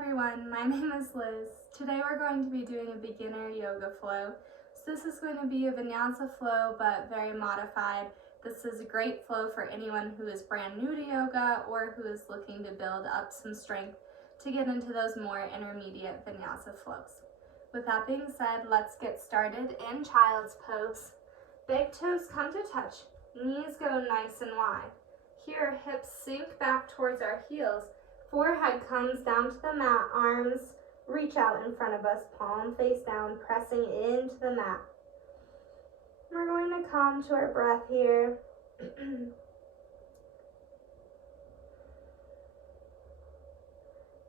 everyone, my name is Liz. Today we're going to be doing a beginner yoga flow. So this is going to be a Vinyasa flow but very modified. This is a great flow for anyone who is brand new to yoga or who is looking to build up some strength to get into those more intermediate Vinyasa flows. With that being said, let's get started in child's pose. Big toes come to touch, knees go nice and wide. Here, hips sink back towards our heels. Forehead comes down to the mat, arms reach out in front of us, palm face down, pressing into the mat. We're going to come to our breath here.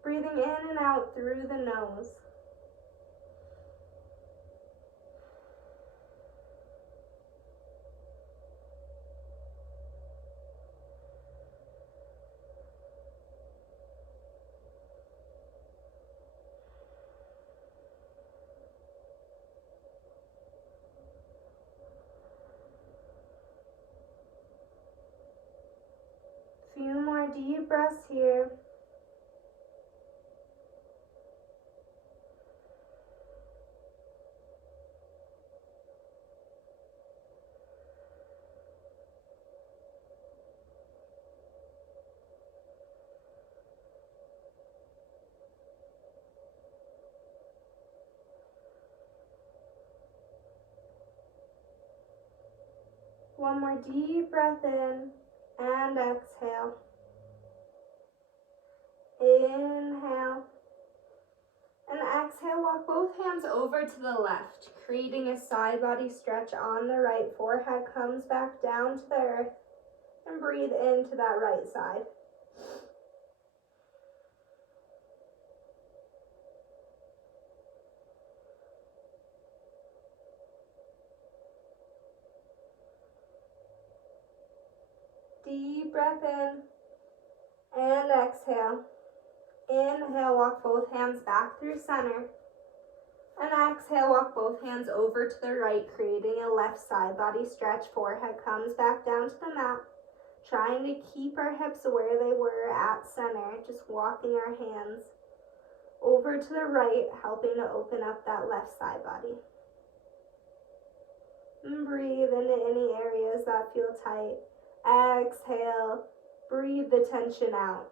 Breathing in and out through the nose. Few more deep breaths here. One more deep breath in and exhale. Inhale and exhale. Walk both hands over to the left, creating a side body stretch on the right. Forehead comes back down to the earth and breathe into that right side. Deep breath in and exhale. Inhale, walk both hands back through center. And exhale, walk both hands over to the right, creating a left side body stretch. Forehead comes back down to the mat. Trying to keep our hips where they were at center, just walking our hands over to the right, helping to open up that left side body. And breathe into any areas that feel tight. Exhale, breathe the tension out.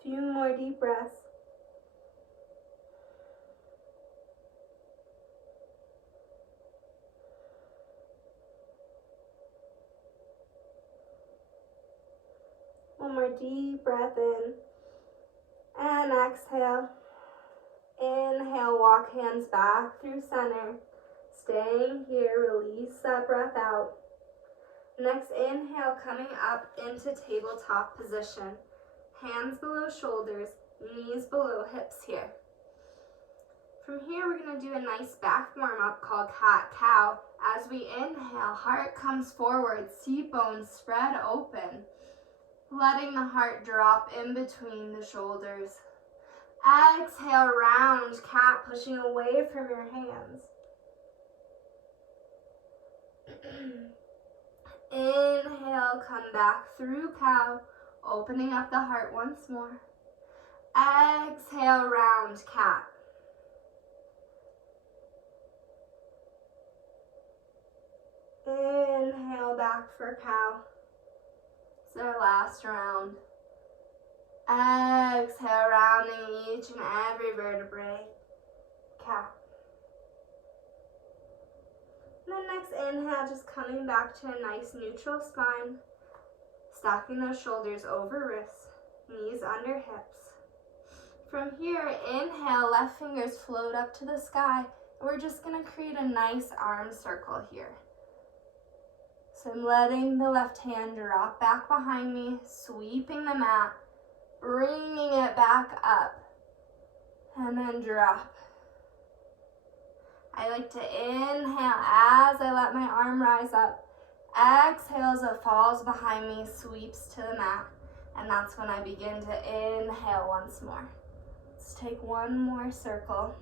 Few more deep breaths. One more deep breath in and exhale. Inhale, walk hands back through center. Staying here, release that breath out. Next, inhale, coming up into tabletop position. Hands below shoulders, knees below hips here. From here, we're going to do a nice back warm-up called cat-cow. As we inhale, heart comes forward, seat bones spread open, letting the heart drop in between the shoulders. Exhale, round cat, pushing away from your hands. Inhale, come back through cow, opening up the heart once more. Exhale, round cat. Inhale, back for cow. It's our last round. Exhale, rounding each and every vertebrae. Cat. And then next inhale, just coming back to a nice neutral spine. Stacking those shoulders over wrists, knees under hips. From here, inhale, left fingers float up to the sky. And we're just going to create a nice arm circle here. So I'm letting the left hand drop back behind me, sweeping the mat, bringing it back up, and then drop. I like to inhale as I let my arm rise up. Exhale as it falls behind me, sweeps to the mat. And that's when I begin to inhale once more. Let's take one more circle.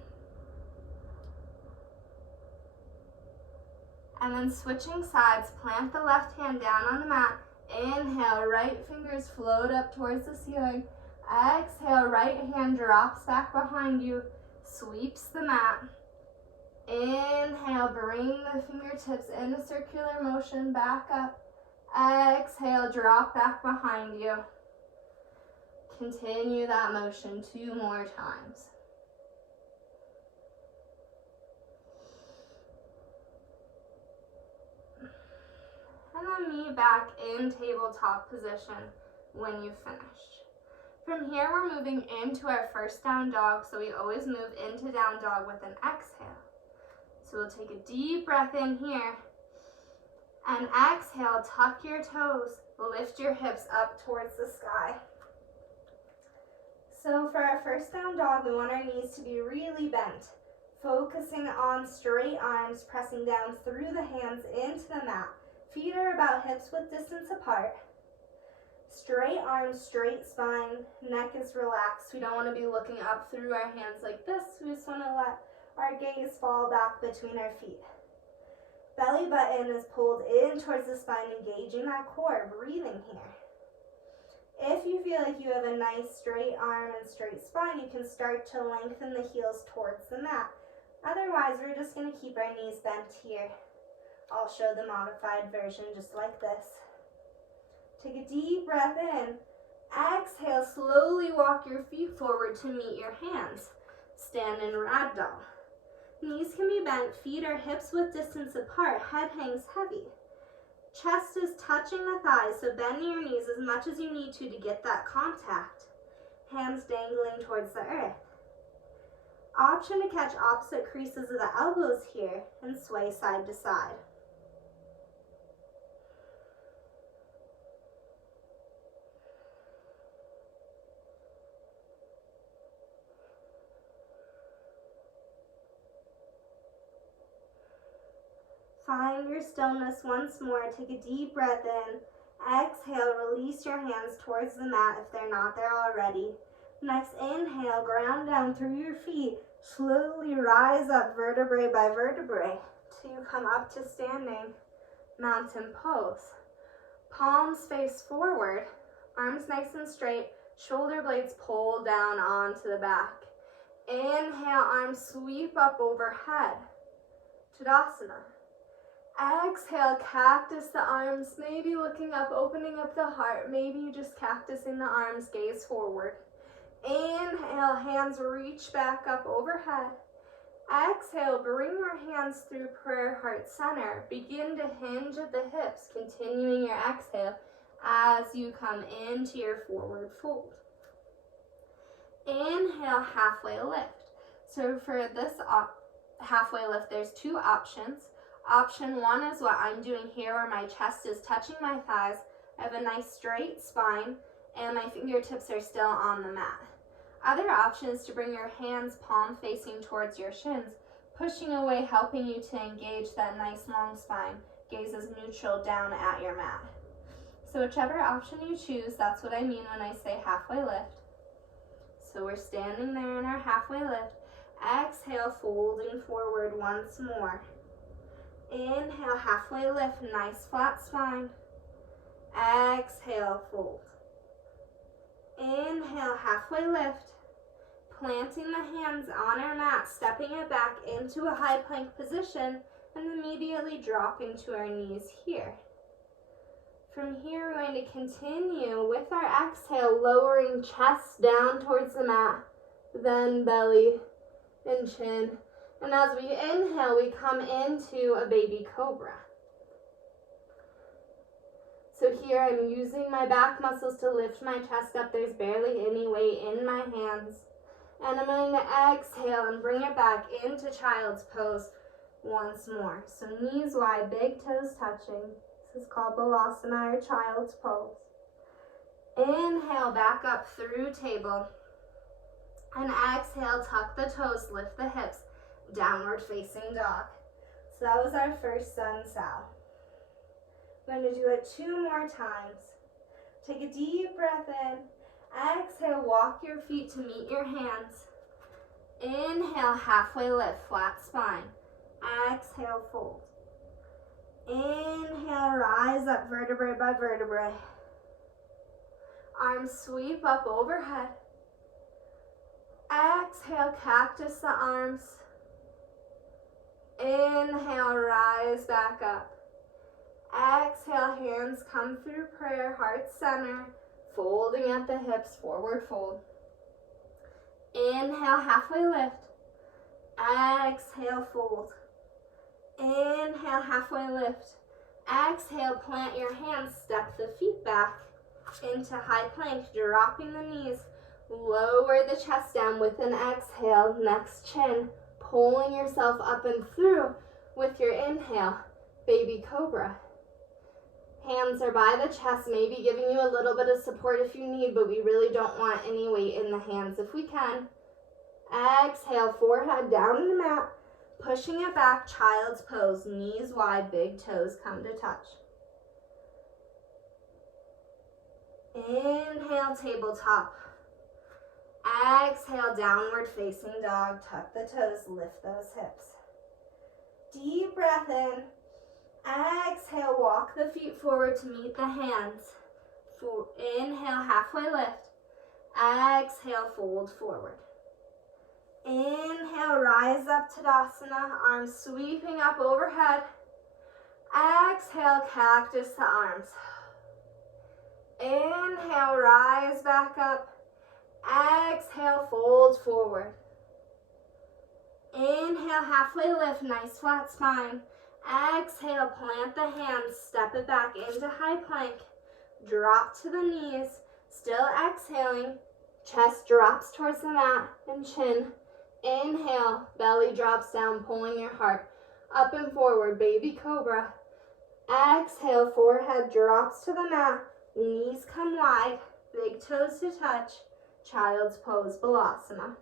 And then switching sides, plant the left hand down on the mat. Inhale, right fingers float up towards the ceiling. Exhale, right hand drops back behind you, sweeps the mat. Inhale, bring the fingertips in a circular motion back up. Exhale, drop back behind you. Continue that motion 2 more times. And then meet back in tabletop position when you've finished. From here, we're moving into our first down dog, so we always move into down dog with an exhale. So we'll take a deep breath in here, and exhale, tuck your toes, lift your hips up towards the sky. So for our first down dog, we want our knees to be really bent, focusing on straight arms, pressing down through the hands into the mat. Feet are about hips width distance apart. Straight arms, straight spine, neck is relaxed. We don't want to be looking up through our hands like this. We just want to let our gaze fall back between our feet. Belly button is pulled in towards the spine, engaging that core, breathing here. If you feel like you have a nice straight arm and straight spine, you can start to lengthen the heels towards the mat. Otherwise, we're just going to keep our knees bent here. I'll show the modified version just like this. Take a deep breath in. Exhale, slowly walk your feet forward to meet your hands. Stand in ragdoll. Knees can be bent, feet are hips width distance apart, head hangs heavy. Chest is touching the thighs, so bend your knees as much as you need to get that contact. Hands dangling towards the earth. Option to catch opposite creases of the elbows here and sway side to side. Find your stillness once more. Take a deep breath in. Exhale, release your hands towards the mat if they're not there already. Next, inhale, ground down through your feet. Slowly rise up vertebrae by vertebrae to come up to standing mountain pose. Palms face forward, arms nice and straight, shoulder blades pull down onto the back. Inhale, arms sweep up overhead. Tadasana. Exhale, cactus the arms, maybe looking up, opening up the heart, maybe just cactusing the arms, gaze forward. Inhale, hands reach back up overhead. Exhale, bring your hands through prayer heart center. Begin to hinge at the hips, continuing your exhale as you come into your forward fold. Inhale, halfway lift. So for this halfway lift, there's 2 options. Option 1 is what I'm doing here, where my chest is touching my thighs. I have a nice straight spine and my fingertips are still on the mat. Other option is to bring your hands palm facing towards your shins, pushing away, helping you to engage that nice long spine. Gaze is neutral down at your mat. So whichever option you choose, that's what I mean when I say halfway lift. So we're standing there in our halfway lift. Exhale, folding forward once more. Inhale, halfway lift, nice flat spine. Exhale, fold. Inhale, halfway lift. Planting the hands on our mat, stepping it back into a high plank position, and immediately dropping to our knees here. From here, we're going to continue with our exhale, lowering chest down towards the mat, then belly and chin. And as we inhale, we come into a baby cobra. So here I'm using my back muscles to lift my chest up. There's barely any weight in my hands. And I'm going to exhale and bring it back into child's pose once more. So knees wide, big toes touching. This is called Vinyasa or child's pose. Inhale, back up through table. And exhale, tuck the toes, lift the hips. Downward facing dog. So that was our first sun sal. We're going to do it 2 more times. Take a deep breath in. Exhale, walk your feet to meet your hands. Inhale, halfway lift, flat spine. Exhale, fold. Inhale, rise up vertebrae by vertebrae. Arms sweep up overhead. Exhale, cactus the arms. Inhale, rise back up. Exhale, hands come through prayer, heart center, folding at the hips, forward fold. Inhale, halfway lift. Exhale, fold. Inhale, halfway lift. Exhale, plant your hands, step the feet back into high plank, dropping the knees. Lower the chest down with an exhale, next chin, pulling yourself up and through with your inhale, baby cobra. Hands are by the chest, maybe giving you a little bit of support if you need, but we really don't want any weight in the hands if we can. Exhale, forehead down to the mat, pushing it back, child's pose, knees wide, big toes come to touch. Inhale, tabletop. Exhale, downward facing dog. Tuck the toes, lift those hips. Deep breath in. Exhale, walk the feet forward to meet the hands. Inhale, halfway lift. Exhale, fold forward. Inhale, rise up, Tadasana, arms sweeping up overhead. Exhale, cactus the arms. Inhale, rise back up. Exhale, fold forward. Inhale, halfway lift, nice flat spine. Exhale, plant the hands, step it back into high plank. Drop to the knees, still exhaling. Chest drops towards the mat and chin. Inhale, belly drops down, pulling your heart up and forward, baby cobra. Exhale, forehead drops to the mat, knees come wide, big toes to touch, child's pose, balasana.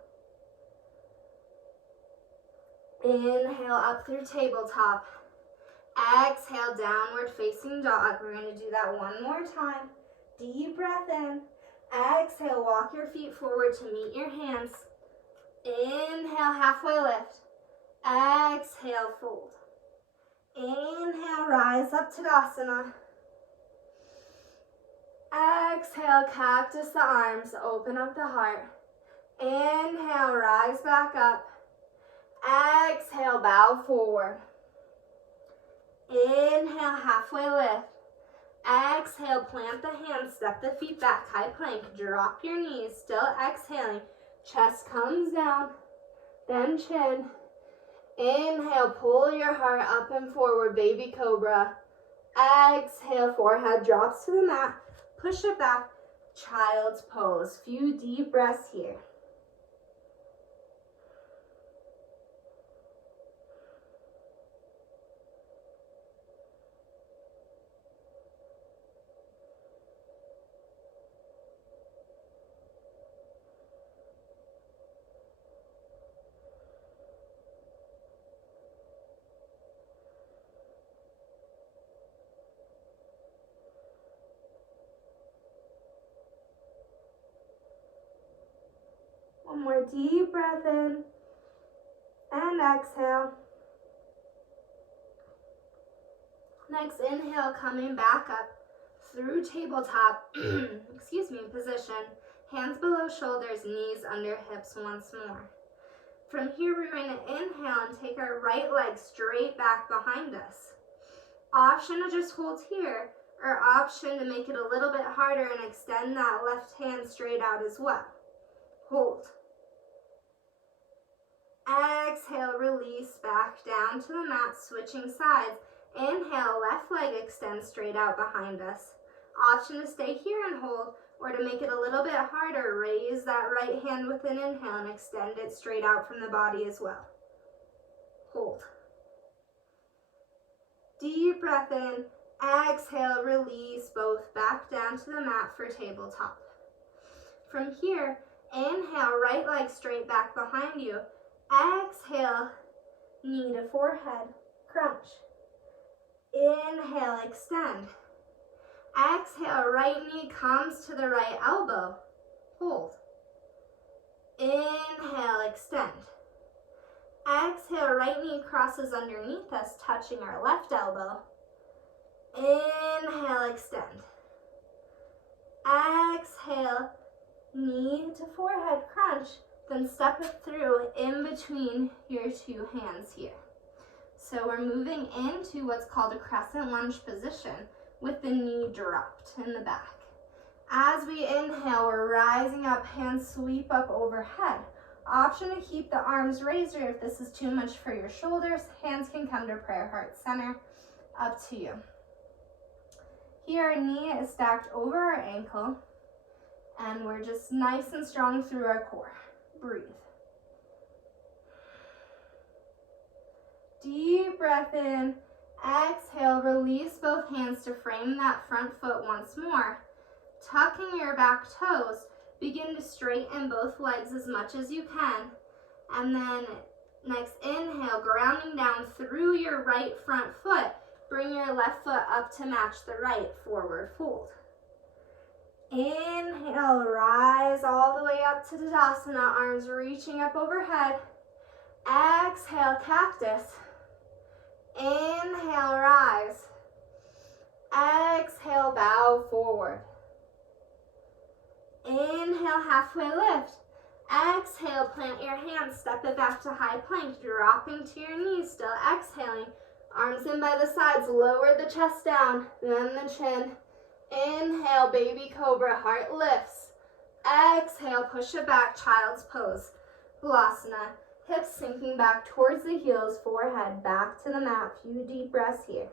Inhale, up through tabletop. Exhale, downward facing dog. We're going to do that one more time. Deep breath in. Exhale, walk your feet forward to meet your hands. Inhale, halfway lift. Exhale, fold. Inhale, rise up, Tadasana. Exhale, cactus the arms, open up the heart. Inhale, rise back up. Exhale, bow forward. Inhale, halfway lift. Exhale, plant the hands, step the feet back, high plank, drop your knees, still exhaling. Chest comes down, then chin. Inhale, pull your heart up and forward, baby cobra. Exhale, forehead drops to the mat, push it back, child's pose. Few deep breaths here. One more deep breath in and exhale. Next, inhale, coming back up through tabletop, position. Hands below shoulders, knees under hips once more. From here, we're going to inhale and take our right leg straight back behind us. Option to just hold here, or option to make it a little bit harder and extend that left hand straight out as well. Hold. Exhale, release back down to the mat, switching sides. Inhale, left leg extends straight out behind us. Option to stay here and hold, or to make it a little bit harder, raise that right hand with an inhale and extend it straight out from the body as well. Hold. Deep breath in. Exhale, release both back down to the mat for tabletop. From here, inhale, right leg straight back behind you. Exhale, knee to forehead, crunch. Inhale, extend. Exhale, right knee comes to the right elbow. Hold. Inhale, extend. Exhale, right knee crosses underneath us, touching our left elbow. Inhale, extend. Exhale, knee to forehead crunch. Then step it through in between your two hands here. So we're moving into what's called a crescent lunge position with the knee dropped in the back. As we inhale, we're rising up, hands sweep up overhead. Option to keep the arms raised, or if this is too much for your shoulders, hands can come to prayer heart center, up to you. Here, our knee is stacked over our ankle, and we're just nice and strong through our core. Breathe. Deep breath in. Exhale, release both hands to frame that front foot once more. Tucking your back toes, begin to straighten both legs as much as you can. And then next inhale, grounding down through your right front foot. Bring your left foot up to match the right, forward fold. Inhale, rise all the way up to Tadasana, arms reaching up overhead. Exhale, cactus. Inhale, rise. Exhale, bow forward. Inhale, halfway lift. Exhale, plant your hands, step it back to high plank, dropping to your knees, still exhaling. Arms in by the sides, lower the chest down, then the chin. Inhale, baby cobra, heart lifts. Exhale, push it back, child's pose. Vinyasa, hips sinking back towards the heels, forehead back to the mat. Few deep breaths here.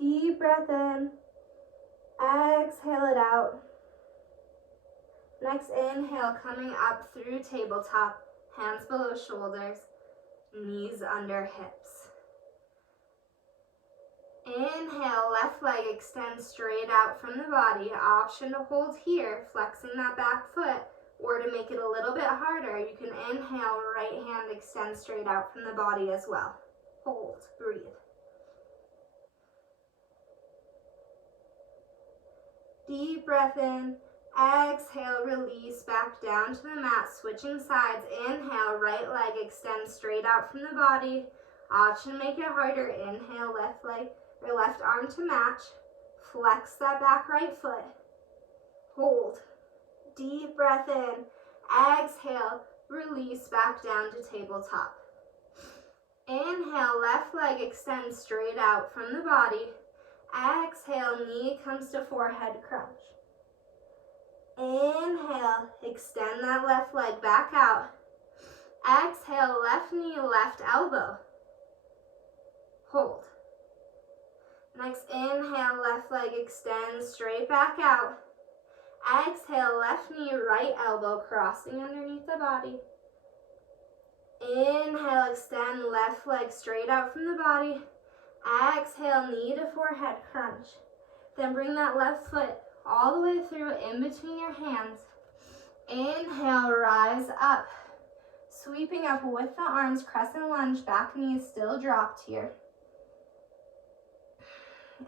Deep breath in, exhale it out. Next inhale, coming up through tabletop, hands below shoulders, knees under hips. Inhale, left leg extends straight out from the body. Option to hold here, flexing that back foot, or to make it a little bit harder, you can inhale, right hand extends straight out from the body as well. Hold, breathe. Deep breath in, exhale, release back down to the mat, switching sides. Inhale, right leg extends straight out from the body. Option make it harder. Inhale, left leg or left arm to match. Flex that back right foot. Hold. Deep breath in, exhale, release back down to tabletop. Inhale, left leg extends straight out from the body. Exhale, knee comes to forehead crunch. Inhale, extend that left leg back out. Exhale, left knee, left elbow. Hold. Next inhale, left leg extends straight back out. Exhale, left knee, right elbow crossing underneath the body. Inhale, extend left leg straight out from the body. Exhale, knee to forehead crunch. Then bring that left foot all the way through in between your hands. Inhale, rise up. Sweeping up with the arms, crescent lunge, back knee is still dropped here.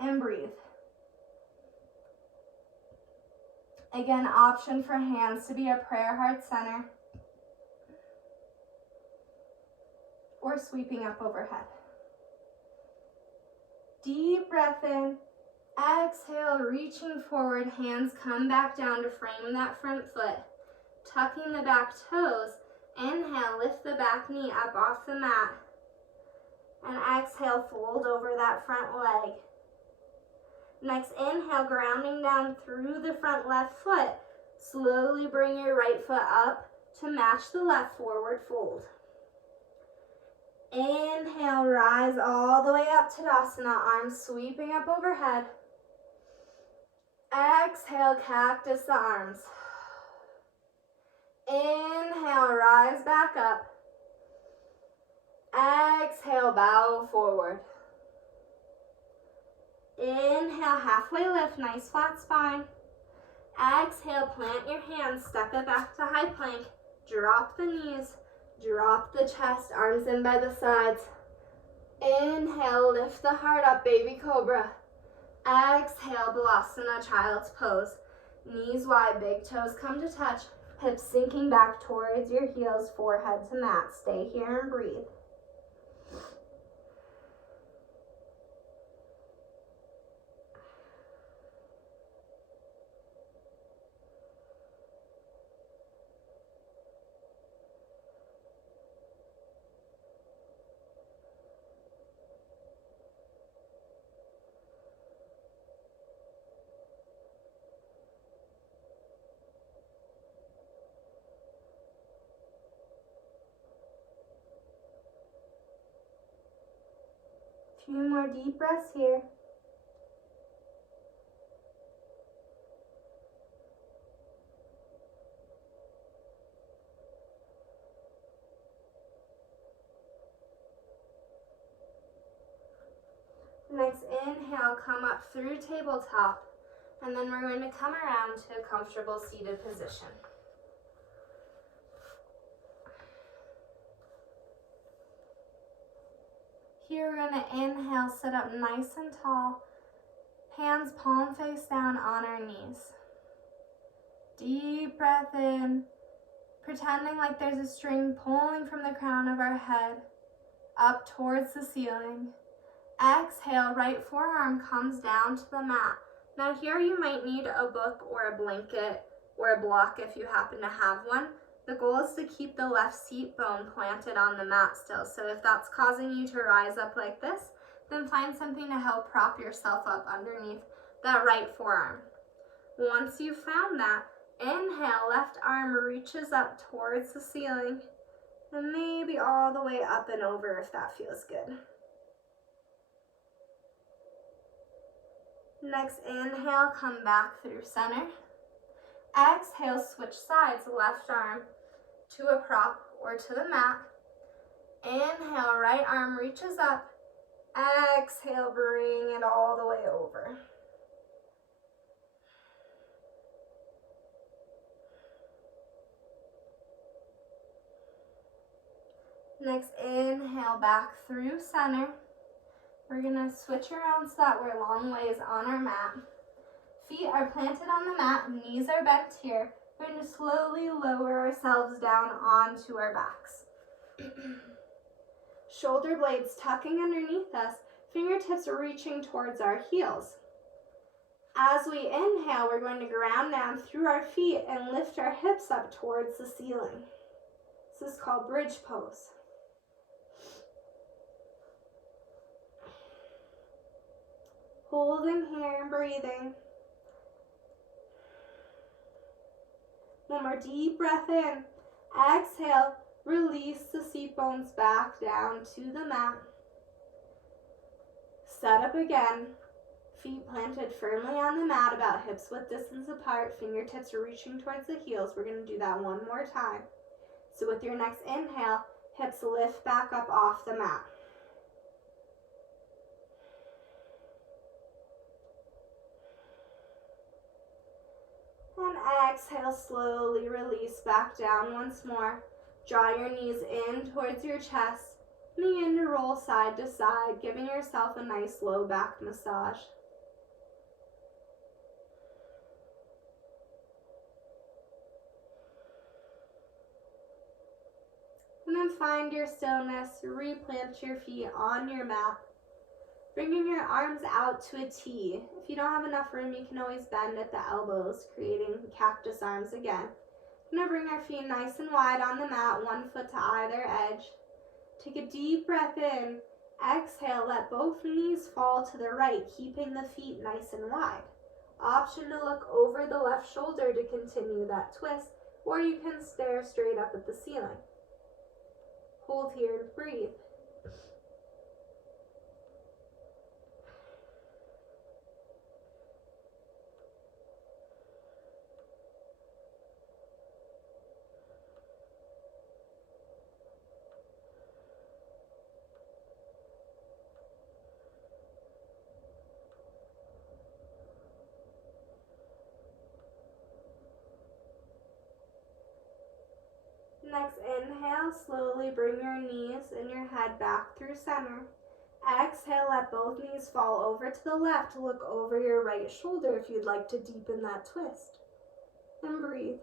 And breathe. Again, option for hands to be a prayer heart center or sweeping up overhead. Deep breath in, exhale, reaching forward, hands come back down to frame that front foot. Tucking the back toes, inhale, lift the back knee up off the mat. And exhale, fold over that front leg. Next inhale, grounding down through the front left foot. Slowly bring your right foot up to match the left, forward fold. Inhale, rise all the way up to Tadasana, arms sweeping up overhead. Exhale, cactus the arms. Inhale, rise back up. Exhale, bow forward. Inhale, halfway lift, nice flat spine. Exhale, plant your hands, step it back to high plank. Drop the knees, Drop the chest, arms in by the sides. Inhale, lift the heart up, baby cobra. Exhale, Balasana, child's pose. Knees wide, big toes come to touch. Hips sinking back towards your heels, forehead to mat. Stay here and breathe. Few more deep breaths here. Next inhale, come up through tabletop, and then we're going to come around to a comfortable seated position. Here we're going to inhale, sit up nice and tall, hands palm face down on our knees. Deep breath in, pretending like there's a string pulling from the crown of our head up towards the ceiling. Exhale, right forearm comes down to the mat. Now here you might need a book or a blanket or a block if you happen to have one. The goal is to keep the left seat bone planted on the mat still. So if that's causing you to rise up like this, then find something to help prop yourself up underneath that right forearm. Once you've found that, inhale, left arm reaches up towards the ceiling and maybe all the way up and over if that feels good. Next inhale, come back through center. Exhale, switch sides, left arm to a prop or to the mat. Inhale, right arm reaches up. Exhale, bring it all the way over. Next inhale, back through center. We're gonna switch around so that we're long ways on our mat. Feet are planted on the mat, knees are bent here. We're going to slowly lower ourselves down onto our backs. Shoulder blades tucking underneath us, fingertips reaching towards our heels. As we inhale, we're going to ground down through our feet and lift our hips up towards the ceiling. This is called bridge pose. Holding here and breathing. One more deep breath in. Exhale, release the seat bones back down to the mat. Set up again. Feet planted firmly on the mat, about hips width distance apart. Fingertips are reaching towards the heels. We're going to do that one more time. So with your next inhale, hips lift back up off the mat. And exhale, slowly release back down once more. Draw your knees in towards your chest. Begin to roll side to side, giving yourself a nice low back massage. And then find your stillness, replant your feet on your mat. Bringing your arms out to a T. If you don't have enough room, you can always bend at the elbows, creating cactus arms again. I'm going to bring our feet nice and wide on the mat, one foot to either edge. Take a deep breath in. Exhale, let both knees fall to the right, keeping the feet nice and wide. Option to look over the left shoulder to continue that twist, or you can stare straight up at the ceiling. Hold here and breathe. Next inhale, slowly bring your knees and your head back through center. Exhale, let both knees fall over to the left. Look over your right shoulder if you'd like to deepen that twist. And breathe.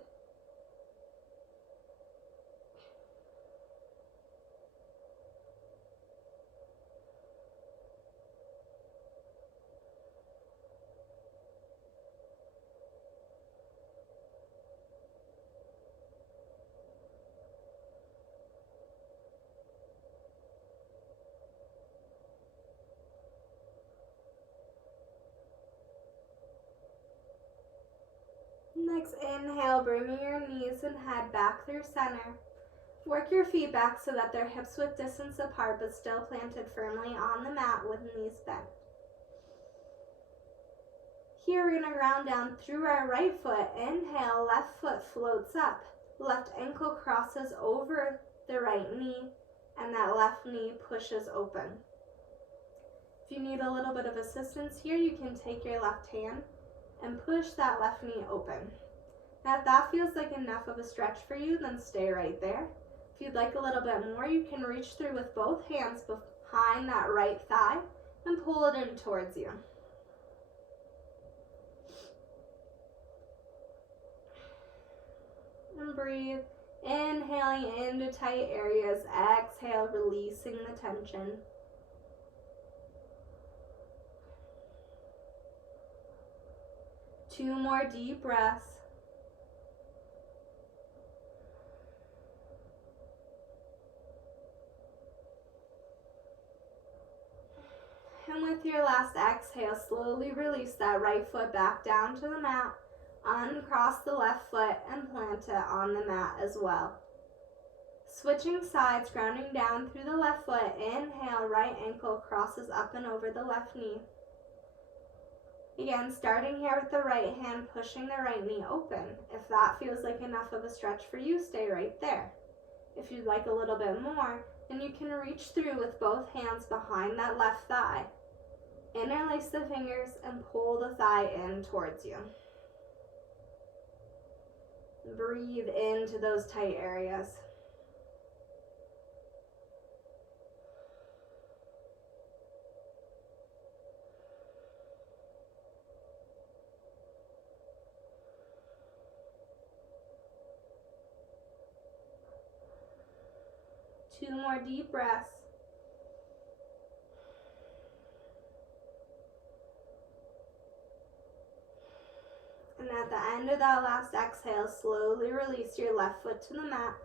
Next, inhale, bringing your knees and head back through center. Work your feet back so that they're hips width distance apart but still planted firmly on the mat with knees bent. Here we're going to ground down through our right foot. Inhale, left foot floats up. Left ankle crosses over the right knee and that left knee pushes open. If you need a little bit of assistance here, you can take your left hand and push that left knee open. Now if that feels like enough of a stretch for you, then stay right there. If you'd like a little bit more, you can reach through with both hands behind that right thigh and pull it in towards you. And breathe, inhaling into tight areas, exhale, releasing the tension. Two more deep breaths. And with your last exhale, slowly release that right foot back down to the mat. Uncross the left foot and plant it on the mat as well. Switching sides, grounding down through the left foot. Inhale, right ankle crosses up and over the left knee. Again, starting here with the right hand, pushing the right knee open. If that feels like enough of a stretch for you, stay right there. If you'd like a little bit more, then you can reach through with both hands behind that left thigh. Interlace the fingers and pull the thigh in towards you. Breathe into those tight areas. Two more deep breaths. And at the end of that last exhale, slowly release your left foot to the mat.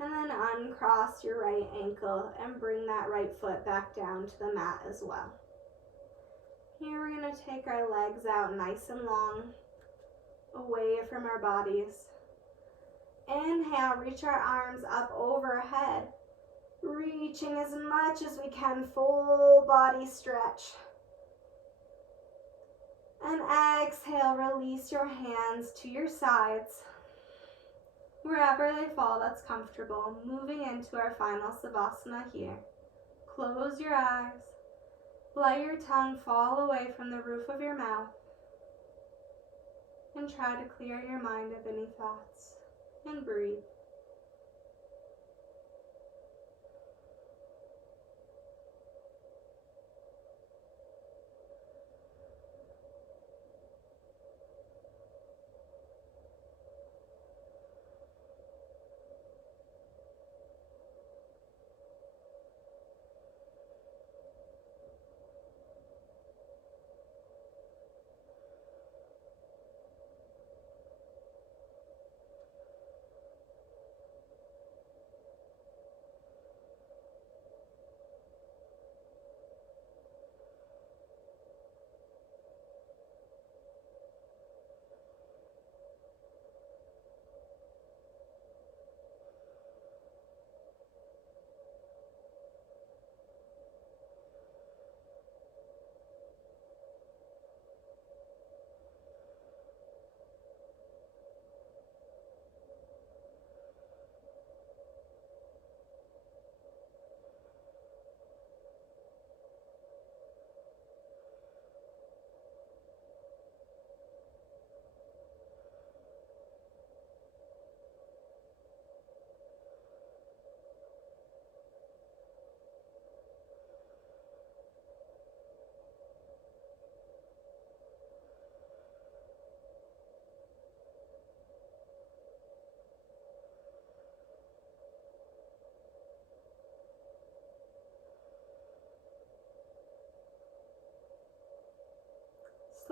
And then uncross your right ankle and bring that right foot back down to the mat as well. Here we're going to take our legs out nice and long, away from our bodies. Inhale, reach our arms up overhead. Reaching as much as we can, full body stretch. And exhale, release your hands to your sides. Wherever they fall, that's comfortable. Moving into our final Savasana here. Close your eyes. Let your tongue fall away from the roof of your mouth. And try to clear your mind of any thoughts. And breathe.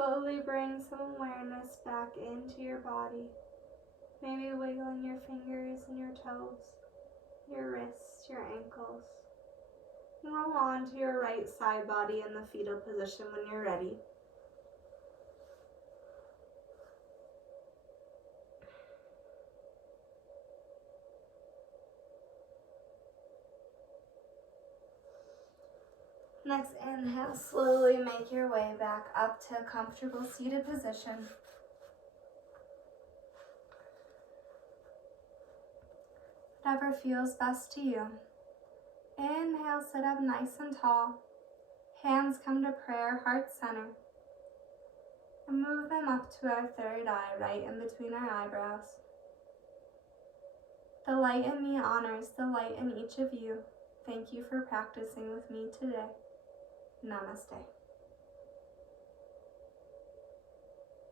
Slowly bring some awareness back into your body. Maybe wiggling your fingers and your toes, your wrists, your ankles. And roll on to your right side body in the fetal position when you're ready. Next inhale, slowly make your way back up to a comfortable seated position. Whatever feels best to you. Inhale, sit up nice and tall. Hands come to prayer, heart center. And move them up to our third eye, right in between our eyebrows. The light in me honors the light in each of you. Thank you for practicing with me today. Namaste.